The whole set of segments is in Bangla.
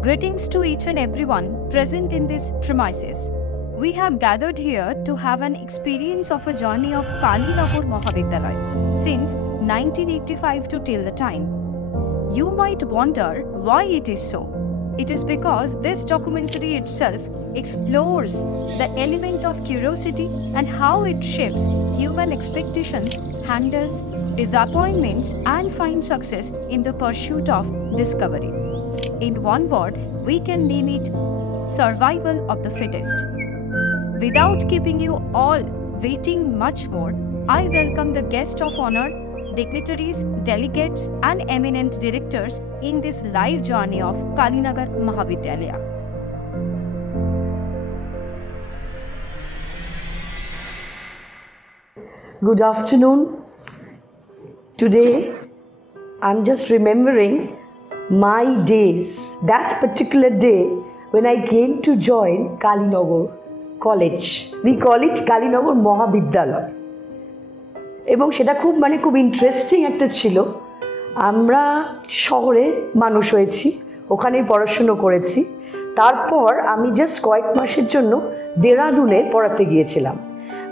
Greetings to each and everyone present in this premises. We have gathered here to have an experience of a journey of Kalinagar Mahavidyalaya since 1985 to till the time. You might wonder why it is so. It is because this documentary itself explores the element of curiosity and how it shapes human expectations, handles disappointments, and finds success in the pursuit of discovery. In one word, we can name it survival of the fittest. Without keeping you all waiting much more, I welcome the guest of honor, dignitaries, delegates, and eminent directors in this live journey of Kalinagar Mahavidyalaya. Good afternoon. Today, I'm just remembering my days, that particular day when I came to join Kalinagar College. We call it Kalinagar Mahavidyalaya. এবং সেটা খুব ইন্টারেস্টিং একটা ছিল। আমরা শহরে মানুষ হয়েছি, ওখানেই পড়াশুনো করেছি। তারপর আমি জাস্ট কয়েক মাসের জন্য দেরাদুনে পড়াতে গিয়েছিলাম।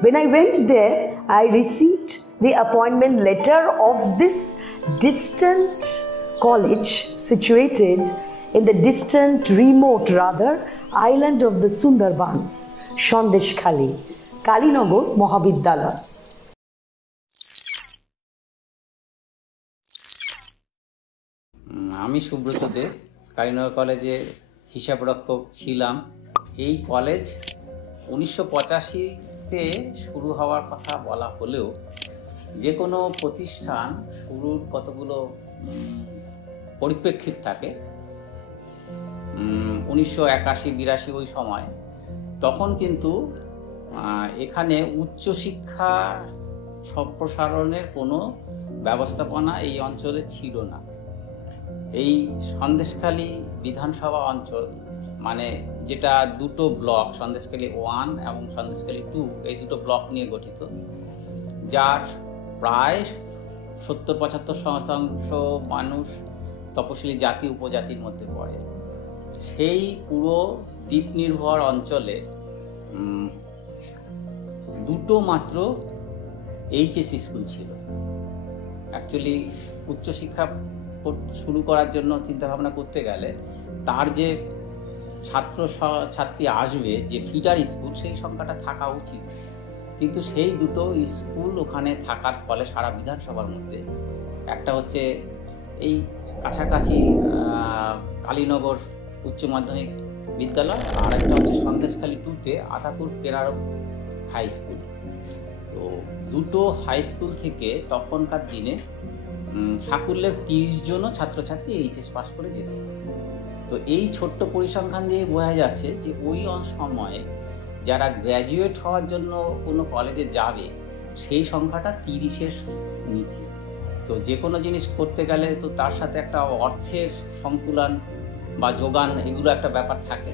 When I went there, I received the appointment letter of this distant college situated in the distant, remote rather, island of the Sundarbans, Sandeshkhali, Kalinagar Mahavidyalaya. আমি সুব্রত দে, কালীনগর কলেজে হিসাবরক্ষক ছিলাম। এই কলেজ 1985-তে শুরু হওয়ার কথা বলা হলেও যে কোনো প্রতিষ্ঠান শুরুর কতগুলো পরিপ্রেক্ষিত থাকে। 1981-82 ওই সময়, তখন কিন্তু এখানে উচ্চশিক্ষা সম্প্রসারণের কোনো ব্যবস্থাপনা এই অঞ্চলে ছিল না। এই সন্দেশখালী বিধানসভা অঞ্চল, মানে যেটা দুটো ব্লক, সন্দেশখালী 1 এবং সন্দেশখালী 2, এই দুটো ব্লক নিয়ে গঠিত, যার প্রায় 70-75% মানুষ তপশিলি জাতি উপজাতির মধ্যে পড়ে। সেই পুরো দ্বীপ নির্ভর অঞ্চলে দুটো মাত্র এইচএস স্কুল ছিল। অ্যাকচুয়ালি উচ্চশিক্ষা শুরু করার জন্য চিন্তাভাবনা করতে গেলে তার যে ছাত্রছাত্রী আসবে, যে ফিডার স্কুল, সেই সংখ্যাটা থাকা উচিত। কিন্তু সেই দুটো স্কুল ওখানে থাকার ফলে সারা বিধানসভার মধ্যে, একটা হচ্ছে এই কাছাকাছি কালীনগর উচ্চ মাধ্যমিক বিদ্যালয়, আর একটা হচ্ছে সন্দেশখালী 2-তে আতাপুর কেরার হাই স্কুল। তো দুটো হাই স্কুল থেকে তখনকার দিনে সাকুল্যে 30 জনও ছাত্রছাত্রী এইচএস পাস করে যেত। তো এই ছোট্ট পরিসংখ্যান দিয়ে বোঝা যাচ্ছে যে ওই সময়ে যারা গ্র্যাজুয়েট হওয়ার জন্য কোনো কলেজে যাবে সেই সংখ্যাটা 30-এর নিচে। তো যে কোনো জিনিস করতে গেলে তো তার সাথে একটা অর্থের সংকুলান বা যোগান, এগুলো একটা ব্যাপার থাকে।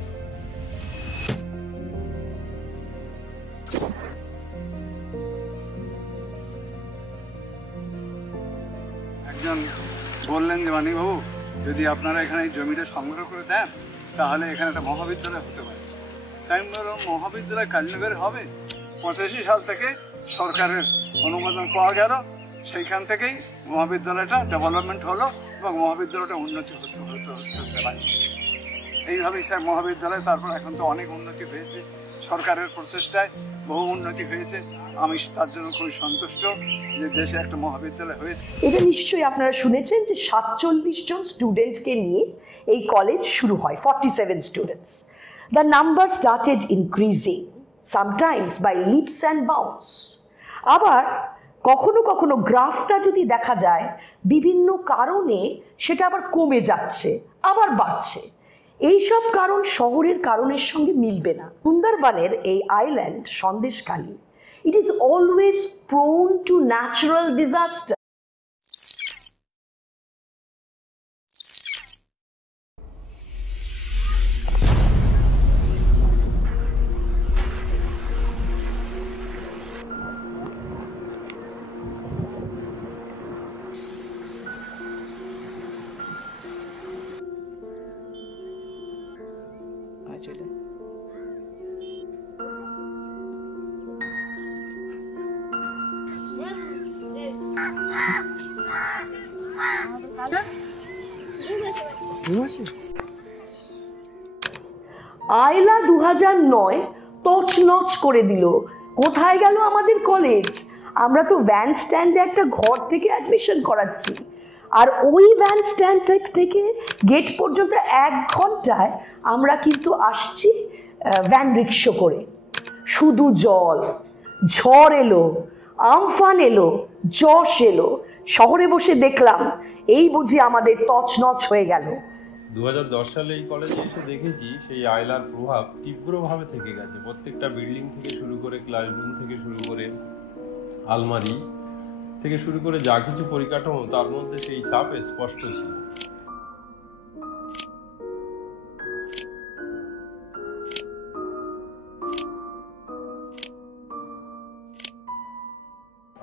একজন বললেন যে মানিকবাবু, যদি আপনারা এখানে এই জমিটা সংগ্রহ করে দেন তাহলে এখানে একটা মহাবিদ্যালয় হতে পারে। তাই আমি বললাম, মহাবিদ্যালয় কালীনগরে হবে? 85 সাল থেকে সরকারের অনুমোদন পাওয়া গেল, সেইখান থেকেই মহাবিদ্যালয়টা ডেভেলপমেন্ট হলো এবং মহাবিদ্যালয়টা উন্নতি হতে পারে। এইভাবেই স্যার মহাবিদ্যালয়, তারপর এখন তো অনেক উন্নতি হয়েছে, সরকারের প্রচেষ্টায় বহু উন্নতি হয়েছে। আমি তার জন্য খুবই সন্তুষ্ট যে দেশে একটা মহাবিদ্যালয় হয়েছে। এটা নিশ্চয়ই আপনারা শুনেছেন যে 47 জন স্টুডেন্টকে নিয়ে এই কলেজ শুরু হয়, 47 students. The number started increasing, sometimes by leaps and bounds. আবার কখনো কখনো গ্রাফটা যদি দেখা যায়, বিভিন্ন কারণে সেটা আবার কমে যাচ্ছে, আবার বাড়ছে। এইসব কারণ শহরের কারণের সঙ্গে মিলবে না। সুন্দরবনের এই island Sandeshkhali, it is always prone to natural disaster. আইলা 2009 তছনছ করে দিল। কোথায় গেল আমাদের কলেজ? আমরা তো ভ্যান স্ট্যান্ডে একটা ঘর থেকে অ্যাডমিশন করাচ্ছি, আর ওই ভ্যান স্ট্যান্ড থেকে গেট পর্যন্ত 1 ঘন্টায় আমরা কিন্তু আসছি ভ্যান রিক্সা করে। শুধু জল, ঝড় এলো, আমফান এলো, যশ এলো, শহরে বসে দেখলাম এই বুঝি আমাদের তছনছ হয়ে গেল। 2010 সালে এই কলেজে এসে দেখেছি সেই আইলার প্রভাব তীব্রভাবে থেকে গেছে। প্রত্যেকটা বিল্ডিং থেকে শুরু করে, ক্লাসরুম থেকে শুরু করে, আলমারি থেকে শুরু করে যা কিছু পরিকাঠামো, তার মধ্যে সেই ছাপ স্পষ্ট ছিল।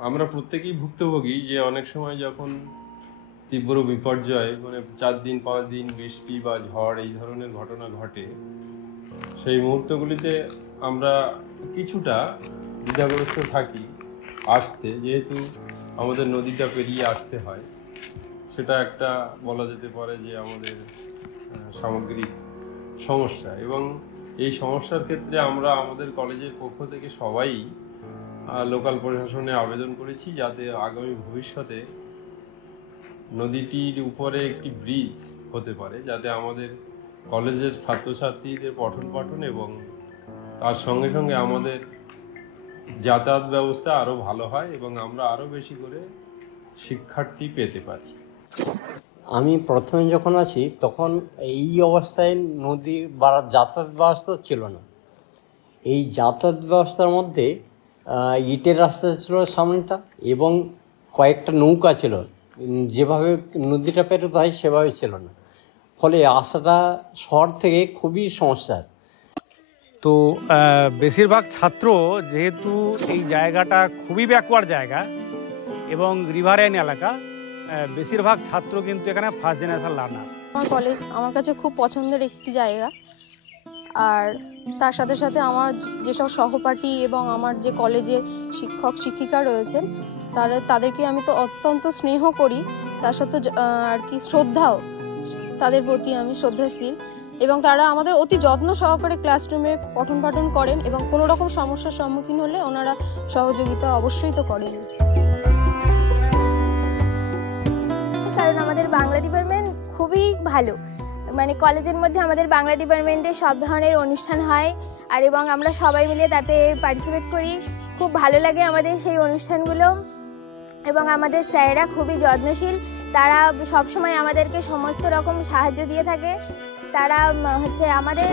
আমরা প্রত্যেকেই ভুক্তভোগী যে অনেক সময় যখন তীব্র বিপর্যয়, মানে 4 দিন 5 দিন বৃষ্টি বা ঝড় এই ধরনের ঘটনা ঘটে, সেই মুহূর্তগুলিতে আমরা কিছুটা দ্বিধাগ্রস্ত থাকি আসতে, যেহেতু আমাদের নদীটা পেরিয়ে আসতে হয়। সেটা একটা বলা যেতে পারে যে আমাদের সামগ্রিক সমস্যা, এবং এই সমস্যার ক্ষেত্রে আমরা আমাদের কলেজের পক্ষ থেকে সবাই লোকাল প্রশাসনে আবেদন করেছি যাতে আগামী ভবিষ্যতে নদীটির উপরে একটি ব্রিজ হতে পারে, যাতে আমাদের কলেজের ছাত্রছাত্রীদের পঠন পাঠন এবং তার সঙ্গে সঙ্গে আমাদের যাতায়াত ব্যবস্থা আরও ভালো হয় এবং আমরা আরও বেশি করে শিক্ষার্থী পেতে পারি। আমি প্রথমে যখন আসি তখন এই অবস্থায় নদী বা যাতায়াত ব্যবস্থা ছিল না। এই যাতায়াত ব্যবস্থার মধ্যে ইটের রাস্তা ছিল সামনেটা, এবং কয়েকটা নৌকা ছিল, যেভাবে নদীটা পেরোতে হয় সেভাবে ছিল না, ফলে আসাটা শহর থেকে খুবই সমস্যার। তো বেশিরভাগ ছাত্র, যেহেতু এই জায়গাটা খুবই ব্যাকওয়ার্ড জায়গা এবং রিভারাইন এলাকা, বেশিরভাগ ছাত্র কিন্তু এখানে ফার্স্ট জেনারেশন লার্নার। আমার কলেজ আমার কাছে খুব পছন্দের একটি জায়গা, আর তার সাথে সাথে আমার যেসব সহপাঠী এবং আমার যে কলেজের শিক্ষক শিক্ষিকা রয়েছেন তাদেরকে আমি তো অত্যন্ত স্নেহ করি, তার সাথে আর কি শ্রদ্ধাও, তাদের প্রতি আমি শ্রদ্ধাশীল, এবং তারা আমাদের অতি যত্ন সহকারে ক্লাসরুমে পঠন পাঠন করেন, এবং কোনো রকম সমস্যার সম্মুখীন হলে ওনারা সহযোগিতা অবশ্যই তো করেন। কারণ আমাদের বাংলা ডিপার্টমেন্ট খুবই ভালো, মানে কলেজের মধ্যে আমাদের বাংলা ডিপার্টমেন্টে সব ধরনের অনুষ্ঠান হয়, আর এবং আমরা সবাই মিলে তাতে পার্টিসিপেট করি। খুব ভালো লাগে আমাদের সেই অনুষ্ঠানগুলো, এবং আমাদের স্যারেরা খুবই যত্নশীল, তারা সবসময় আমাদেরকে সমস্ত রকম সাহায্য দিয়ে থাকে। তারা আমাদের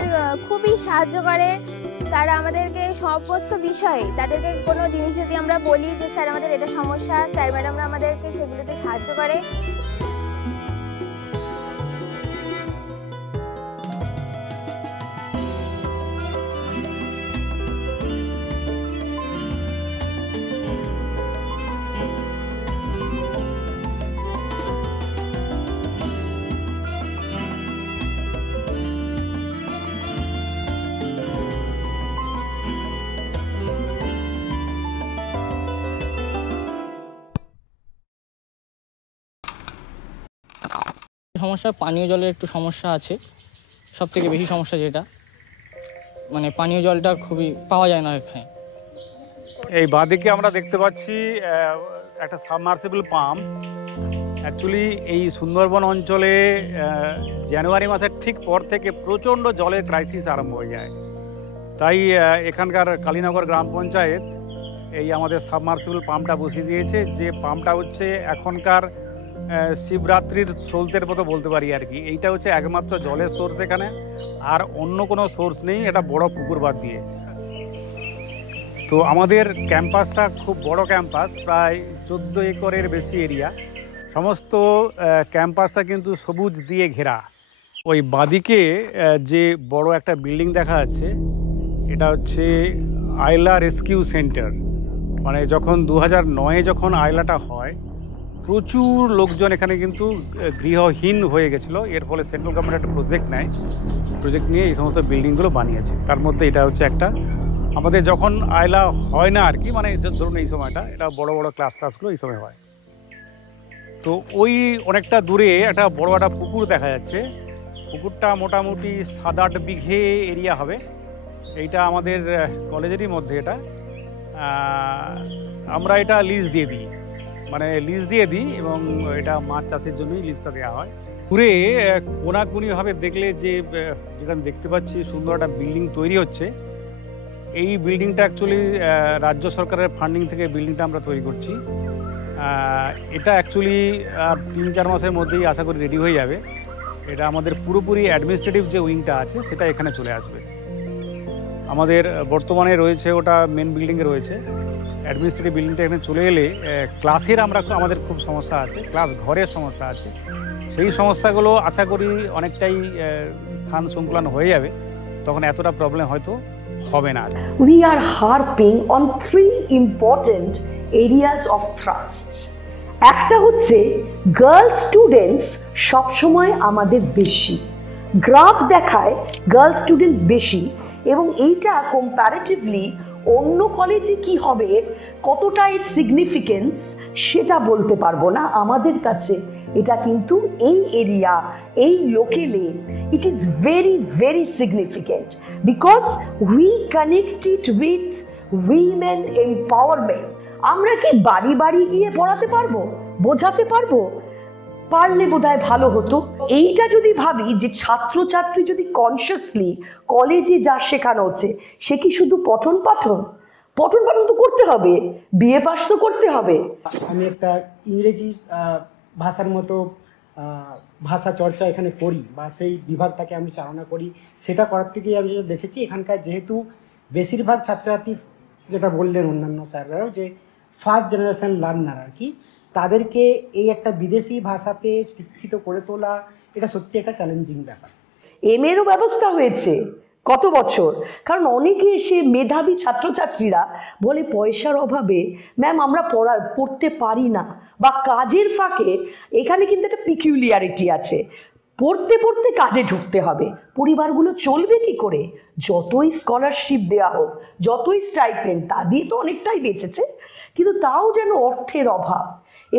খুবই সাহায্য করে, তারা আমাদেরকে সমস্ত বিষয়ে, তাদেরকে কোনো জিনিস যদি আমরা বলি যে স্যার আমাদের এটা সমস্যা, স্যার ম্যাডামরা আমাদেরকে সেগুলোতে সাহায্য করে। সমস্যা, পানীয় জলের একটু সমস্যা আছে, সব থেকে বেশি সমস্যা যেটা, মানে পানীয় জলটা খুবই পাওয়া যায় না এখানে। এই বাঁদিকে আমরা দেখতে পাচ্ছি একটা সাবমার্সিবল পাম্প। অ্যাকচুয়ালি এই সুন্দরবন অঞ্চলে জানুয়ারি মাসের ঠিক পর থেকে প্রচণ্ড জলের ক্রাইসিস আরম্ভ হয়ে যায়, তাই এখানকার কালীনগর গ্রাম পঞ্চায়েত এই আমাদের সাবমার্সিবল পাম্পটা বসিয়ে দিয়েছে, যে পাম্পটা হচ্ছে এখনকার শিবরাত্রির সলতের মতো বলতে পারি আর কি। এইটা হচ্ছে একমাত্র জলের সোর্স এখানে, আর অন্য কোনো সোর্স নেই, এটা বড় পুকুর বাদ দিয়ে। তো আমাদের ক্যাম্পাসটা খুব বড় ক্যাম্পাস, প্রায় 14 একরের বেশি এরিয়া। সমস্ত ক্যাম্পাসটা কিন্তু সবুজ দিয়ে ঘেরা। ওই বাদিকে যে বড় একটা বিল্ডিং দেখা যাচ্ছে, এটা হচ্ছে আইলা রেস্কিউ সেন্টার। মানে যখন 2009-এ যখন আইলাটা হয়, প্রচুর লোকজন এখানে কিন্তু গৃহহীন হয়ে গেছিলো। এর ফলে সেন্ট্রাল গভর্নমেন্ট একটা প্রজেক্ট নিয়ে এই সমস্ত বিল্ডিংগুলো বানিয়েছে। তার মধ্যে এটা হচ্ছে একটা। আমাদের যখন আইলা হয় না আর কি, মানে ধরুন এই সময়টা, এটা বড় বড় ক্লাসগুলো এই সময় হয়। তো ওই অনেকটা দূরে একটা বড় একটা পুকুর দেখা যাচ্ছে, পুকুরটা মোটামুটি 7-8 বিঘে এরিয়া হবে। এইটা আমাদের কলেজেরই মধ্যে এটা। আমরা এটা লিজ দিয়ে দিই, মানে লিজ দিয়ে দিই এবং এটা মাছ চাষের জন্যই লিজটা দেওয়া হয়। ঘুরে কোনাকুনিভাবে দেখলে যেখানে দেখতে পাচ্ছি সুন্দর একটা বিল্ডিং তৈরি হচ্ছে, এই বিল্ডিংটা অ্যাকচুয়ালি রাজ্য সরকারের ফান্ডিং থেকে বিল্ডিংটা আমরা তৈরি করছি। এটা অ্যাকচুয়ালি 3-4 মাসের মধ্যেই আশা করি রেডি হয়ে যাবে। এটা আমাদের পুরোপুরি অ্যাডমিনিস্ট্রেটিভ যে উইংটা আছে সেটা এখানে চলে আসবে। আমাদের বর্তমানে রয়েছে ওটা মেন বিল্ডিংয়ে রয়েছে, অ্যাডমিনিস্ট্রেটিভ বিল্ডিংটা এখানে চলে এলে ক্লাসের আমাদের খুব সমস্যা আছে, ক্লাস ঘরের সমস্যা আছে। সেই সমস্যাগুলো আশা করি অনেকটাই স্থান সংকুলন হয়ে যাবে, তখন এতটা প্রবলেম হয়তো হবে না। We are harping on 3 important areas of thrust. একটা হচ্ছে গার্ল স্টুডেন্টস সবসময় আমাদের বেশি, গ্রাফ দেখায় গার্ল স্টুডেন্টস বেশি, এবং এইটা কম্প্যারেটিভলি অন্য কলেজে কি হবে, কতটা এর সিগনিফিকেন্স সেটা বলতে পারবো না। আমাদের কাছে এটা কিন্তু এই এরিয়া, এই লোকেলে it is very very significant because we connected with women empowerment. আমরা কি বাড়ি বাড়ি গিয়ে পড়াতে পারবো, বোঝাতে পারবো? পারলে বোধহয় ভালো হতো। এইটা যদি ভাবি যে ছাত্রছাত্রী যদি কনসিয়াসলি কলেজে যা শেখানো হচ্ছে, সে কি শুধু পঠন পাঠন তো করতে হবে, বিএ পাস তো করতে হবে। আমি একটা ইংরেজি ভাষার মতো ভাষা চর্চা এখানে করি বা সেই বিভাগটাকে আমি চালনা করি, সেটা করার থেকেই আমি যেটা দেখেছি এখানকার যেহেতু বেশিরভাগ ছাত্রছাত্রী, যেটা বললেন অন্যান্য স্যাররাও, যে ফার্স্ট জেনারেশন লার্নার আর কি, তাদেরকে এই একটা বিদেশি ভাষাতে শিক্ষিত করে তোলা এটা সত্যি একটা চ্যালেঞ্জিং ব্যাপার। এমএরও ব্যবস্থা হয়েছে কত বছর, কারণ অনেকে এসে মেধাবী ছাত্রছাত্রীরা বলে পয়সার অভাবে ম্যাম আমরা পড়তে পারি না, বা কাজের ফাঁকে। এখানে কিন্তু একটা পিকিউলিয়ারিটি আছে, পড়তে পড়তে কাজে ঢুকতে হবে। পরিবারগুলো চলবে কি করে? যতই স্কলারশিপ দেওয়া হোক, যতই স্টাইপেন্ড, তা দিয়ে তো অনেকটাই বেঁচেছে, কিন্তু তাও যেন অর্থের অভাব।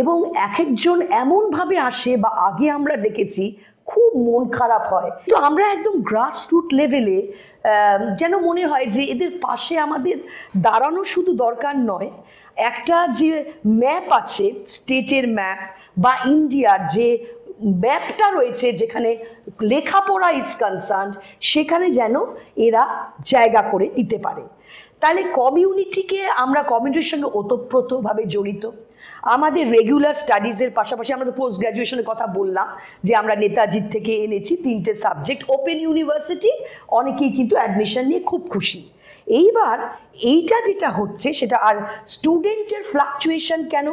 এবং এক একজন এমনভাবে আসে, বা আগে আমরা দেখেছি খুব মন খারাপ হয়, তো আমরা একদম গ্রাসরুট লেভেলে যেন মনে হয় যে এদের পাশে আমাদের দাঁড়ানো শুধু দরকার নয়, একটা যে ম্যাপ আছে, স্টেটের ম্যাপ বা ইন্ডিয়ার যে ম্যাপটা রয়েছে যেখানে লেখাপড়া ইজ কনসার্নড, সেখানে যেন এরা জায়গা করে দিতে পারে। তাহলে কমিউনিটিকে আমরা কমিউনিটির সঙ্গে ওতপ্রোতভাবে জড়িত। আমাদের রেগুলার স্টাডিজের পাশাপাশি আমরা তো পোস্ট গ্র্যাজুয়েশনের কথা বললাম যে আমরা নেতাজির থেকে এনেছি 3টে সাবজেক্ট, ওপেন ইউনিভার্সিটি, অনেকেই কিন্তু অ্যাডমিশন নিয়ে খুব খুশি। এইবার এইটা যেটা হচ্ছে সেটা, আর স্টুডেন্টের ফ্লাকচুয়েশন কেন?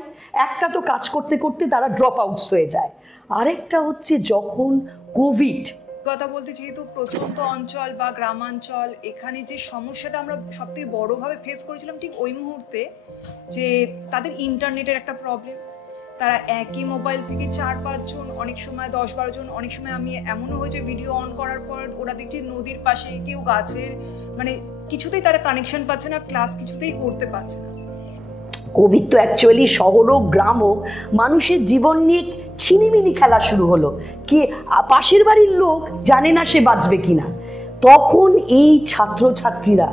একটা তো কাজ করতে করতে তারা ড্রপ আউটস হয়ে যায়, আরেকটা হচ্ছে যখন কোভিড কথা বলতে, যেহেতু প্রত্যন্ত অঞ্চল বা গ্রামাঞ্চল, এখানে যে সমস্যাটা আমরা সবথেকে বড়োভাবে ফেস করেছিলাম ঠিক ওই মুহূর্তে, যে তাদের ইন্টারনেটের একটা প্রবলেম। তারা একই মোবাইল থেকে 4-5 জন, অনেক সময় 10-12 জন, অনেক সময় আমি এমনও হয়েছে ভিডিও অন করার পর ওরা দেখছি নদীর পাশে, কেউ গাছের, মানে কিছুতেই তারা কানেকশন পাচ্ছে না, ক্লাস কিছুতেই করতে পারছে না। কোভিড তো অ্যাকচুয়ালি শহর হোক গ্রাম হোক, মানুষের জীবন নিয়ে ছিনিমিনি খেলা শুরু হলো। কে পাশের বাড়ির লোক জানে না সে বাঁচবে কিনা। তখন এই ছাত্রছাত্রীরা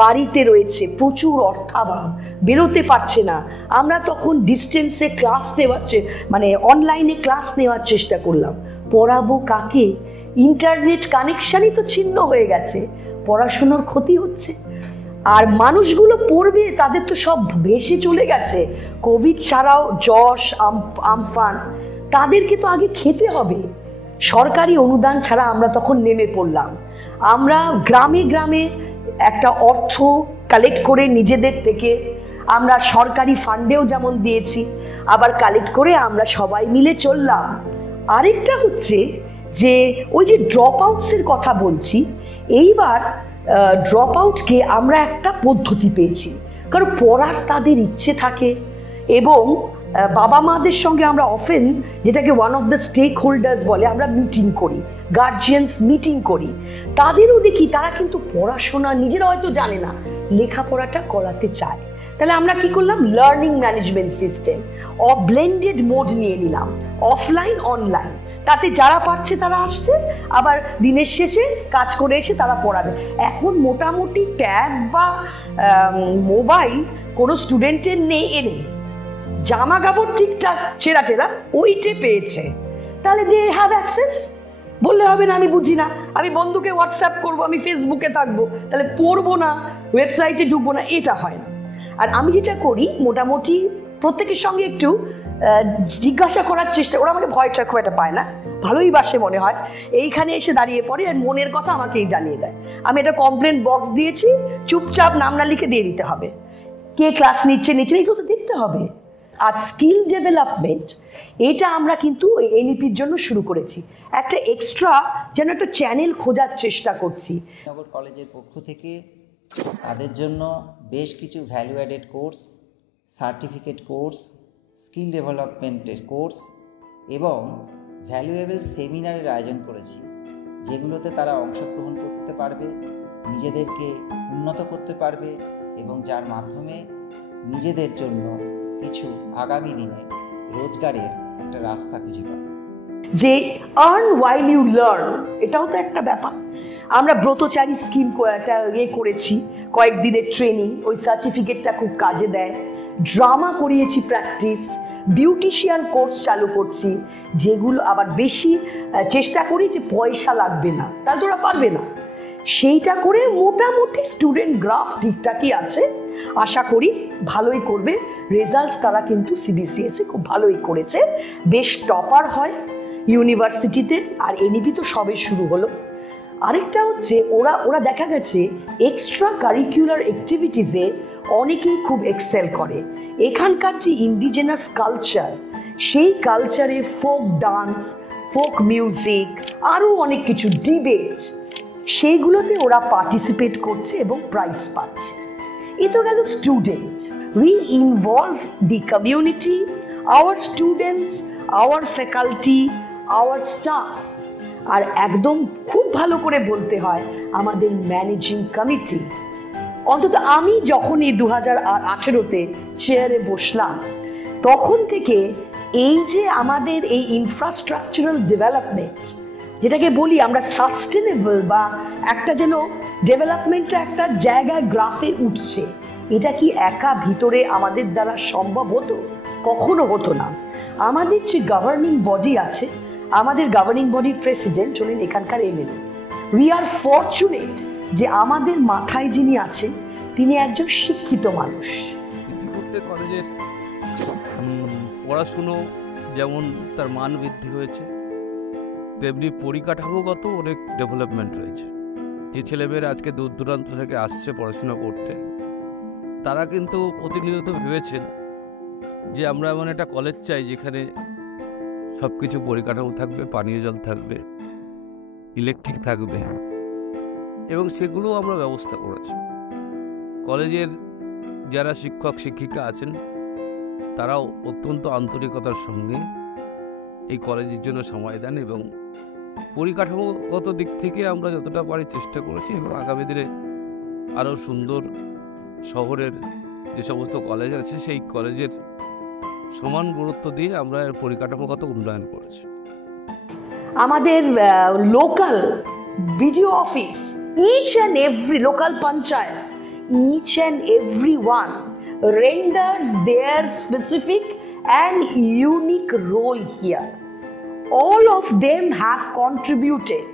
বাড়িতে রয়েছে, প্রচুর অর্থাভাব, বেরোতে পারছে না। আমরা তখন ডিস্টেন্সে ক্লাস নেওয়ার, মানে অনলাইনে ক্লাস নেওয়ার চেষ্টা করলাম। পড়াবো কাকে? ইন্টারনেট কানেকশানই তো ছিন্ন হয়ে গেছে, পড়াশোনার ক্ষতি হচ্ছে। আর মানুষগুলো পড়বে, তাদের তো সব ভেসে চলে গেছে। কোভিড ছাড়াও যশ, আমফান, তাদেরকে তো আগে খেতে হবে। সরকারি অনুদান ছাড়া আমরা তখন নেমে পড়লাম। আমরা গ্রামে গ্রামে একটা অর্থ কালেক্ট করে নিজেদের থেকে, আমরা সরকারি ফান্ডেও যেমন দিয়েছি, আবার কালেক্ট করে আমরা সবাই মিলে চললাম। আরেকটা হচ্ছে যে ওই যে ড্রপ আউটসের কথা বলছি, এইবার ড্রপ আউটকে আমরা একটা পদ্ধতি পেয়েছি, কারণ পড়ার তাদের ইচ্ছে থাকে। এবং বাবা মাদের সঙ্গে আমরা অফেন, যেটাকে one of the stakeholders বলে, আমরা মিটিং করি, গার্জিয়ানস মিটিং করি। তাদেরও দেখি তারা কিন্তু পড়াশোনা নিজেরা হয়তো জানে না, লেখাপড়াটা করাতে চায়। তাহলে আমরা কি করলাম? Learning management system blended mode নিয়ে নিলাম, অফলাইন অনলাইন। তাতে যারা পারছে তারা আসছে, আবার দিনের শেষে কাজ করে এসে তারা পড়াবে। এখন মোটামুটি ট্যাব বা মোবাইল কোনো স্টুডেন্টের নেই, এনে জামা কাপড় ঠিকঠাক ছেঁড়া টেরা ওইটে পেয়েছে, তাহলে দে হ্যাভ অ্যাক্সেস। বললে হবে না আমি বুঝি না, আমি বন্ধুকে হোয়াটসঅ্যাপ করবো, আমি ফেসবুকে থাকবো, তাহলে পড়বো না, ওয়েবসাইটে ঢুকবো না, এটা হয় না। আর আমি যেটা করি, মোটামুটি প্রত্যেকের সঙ্গে একটু জিজ্ঞাসা করার চেষ্টা, ওরা আমাকে ভয় টয় খুব একটা পায় না, ভালোই বাসে মনে হয়, এইখানে এসে দাঁড়িয়ে পড়ে আর মনের কথা আমাকেই জানিয়ে দেয়। আমি একটা কমপ্লেন বক্স দিয়েছি, চুপচাপ নাম না লিখে দিয়ে দিতে হবে, কে ক্লাস নিচ্ছে এগুলো তো দেখতে হবে। আর স্কিল ডেভেলপমেন্ট এটা আমরা কিন্তু এনইপির জন্য শুরু করেছি, একটা এক্সট্রা যেন একটা চ্যানেল খোঁজার চেষ্টা করছি। নগর কলেজের পক্ষ থেকে তাদের জন্য বেশ কিছু value added course, certificate course, skill ডেভেলপমেন্টের কোর্স এবং ভ্যালুয়েবল সেমিনারের আয়োজন করেছি, যেগুলোতে তারা অংশগ্রহণ করতে পারবে, নিজেদেরকে উন্নত করতে পারবে এবং যার মাধ্যমে নিজেদের জন্য কিছু আগামী দিনে রোজগারের একটা রাস্তা খুঁজে পাবে। যে আর্ন ওয়াইল ইউ লার্ন, এটাও তো একটা ব্যাপার। আমরা ব্রতচারী স্কিম করেছি, কয়েকদিনের ট্রেনিং, ওই সার্টিফিকেটটা খুব কাজে দেয়। ড্রামা করিয়েছি প্র্যাকটিস, বিউটিশিয়ান কোর্স চালু করছি, যেগুলো আবার বেশি চেষ্টা করি যে পয়সা লাগবে না, তাহলে তো ওরা পারবে না। সেইটা করে মোটামুটি স্টুডেন্ট গ্রাফ ঠিকঠাকই আছে, আশা করি ভালোই করবে। রেজাল্ট তারা কিন্তু সিবিসিএসে খুব ভালোই করেছে, বেশ টপার হয় ইউনিভার্সিটিতে। আর এনইপি তো সবে শুরু হলো। আরেকটা হচ্ছে ওরা দেখা গেছে এক্সট্রা কারিকুলার অ্যাক্টিভিটিসে অনেকেই খুব এক্সেল করে। এখানকার যে ইন্ডিজেনাস কালচার, সেই কালচারে ফোক ডান্স, ফোক মিউজিক, আরও অনেক কিছু, ডিবেট, সেইগুলোতে ওরা পার্টিসিপেট করছে এবং প্রাইজ পাচ্ছে। এ তো গেল student. We involve the community, our students, our faculty, our staff. আর একদম খুব ভালো করে বলতে হয় আমাদের ম্যানেজিং কমিটি। অন্তত আমি যখন এই 2018-তে চেয়ারে বসলাম, তখন থেকে এই যে আমাদের এই ইনফ্রাস্ট্রাকচারাল ডেভেলপমেন্ট, যেটাকে বলি আমরা সাস্টেনেবল, বা একটা যেন ডেভেলপমেন্টটা একটা জায়গায় গ্রাফে উঠছে, এটা কি একা ভিতরে আমাদের দ্বারা সম্ভব হতো? কখনো হতো না। আমাদের যে গভর্নিং বডি আছে, আমাদের গভর্নিং বডির প্রেসিডেন্ট হলেন এখানকার এমএলএ। উই আর ফরচুনেট যে আমাদের মাথায় যিনি আছেন তিনি একজন শিক্ষিত মানুষ। কলেজের পড়াশুনো যেমন তার মান বৃদ্ধি হয়েছে, তেমনি পরিকাঠামোগত অনেক ডেভেলপমেন্ট রয়েছে। যে ছেলেমেয়েরা আজকে দূর দূরান্ত থেকে আসছে পড়াশোনা করতে, তারা কিন্তু প্রতিনিয়ত ভেবেছেন যে আমরা এমন একটা কলেজ চাই যেখানে সব কিছু পরিকাঠামো থাকবে, পানীয় জল থাকবে, ইলেকট্রিক থাকবে, এবং সেগুলো আমরা ব্যবস্থা করেছি। কলেজের যারা শিক্ষক শিক্ষিকা আছেন তারাও অত্যন্ত আন্তরিকতার সঙ্গে এই কলেজের জন্য সময় দেন এবং পরিকাঠামোগত দিক থেকে আমরা যতটা পারি চেষ্টা করেছি, এবং আগামী দিনে আরও সুন্দর শহরের যে সমস্ত কলেজ আছে সেই কলেজের সমান গুরুত্ব দিয়ে আমরা এর পরিকাঠামোগত উন্নয়ন করেছি। আমাদের local BDO office, each and every local panchayat, each and every one renders their specific and unique role here. All of them have contributed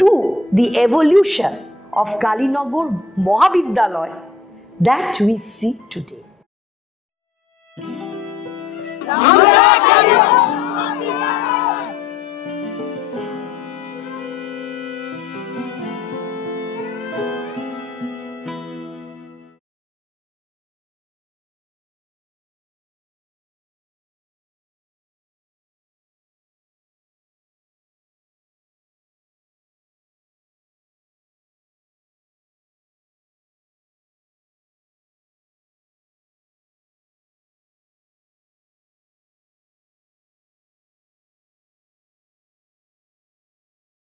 to the evolution of Kalinagar Mohabidyalaya that we see today.